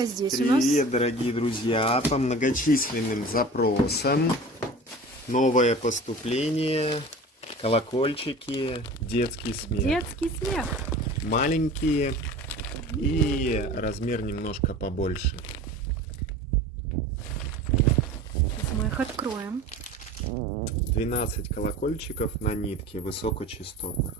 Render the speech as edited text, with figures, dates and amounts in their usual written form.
Так, а здесь у нас... Привет, дорогие друзья! По многочисленным запросам новое поступление, колокольчики, детский смех. Детский смех. Маленькие и размер немножко побольше. Сейчас мы их откроем. 12 колокольчиков на нитке высокочастотных.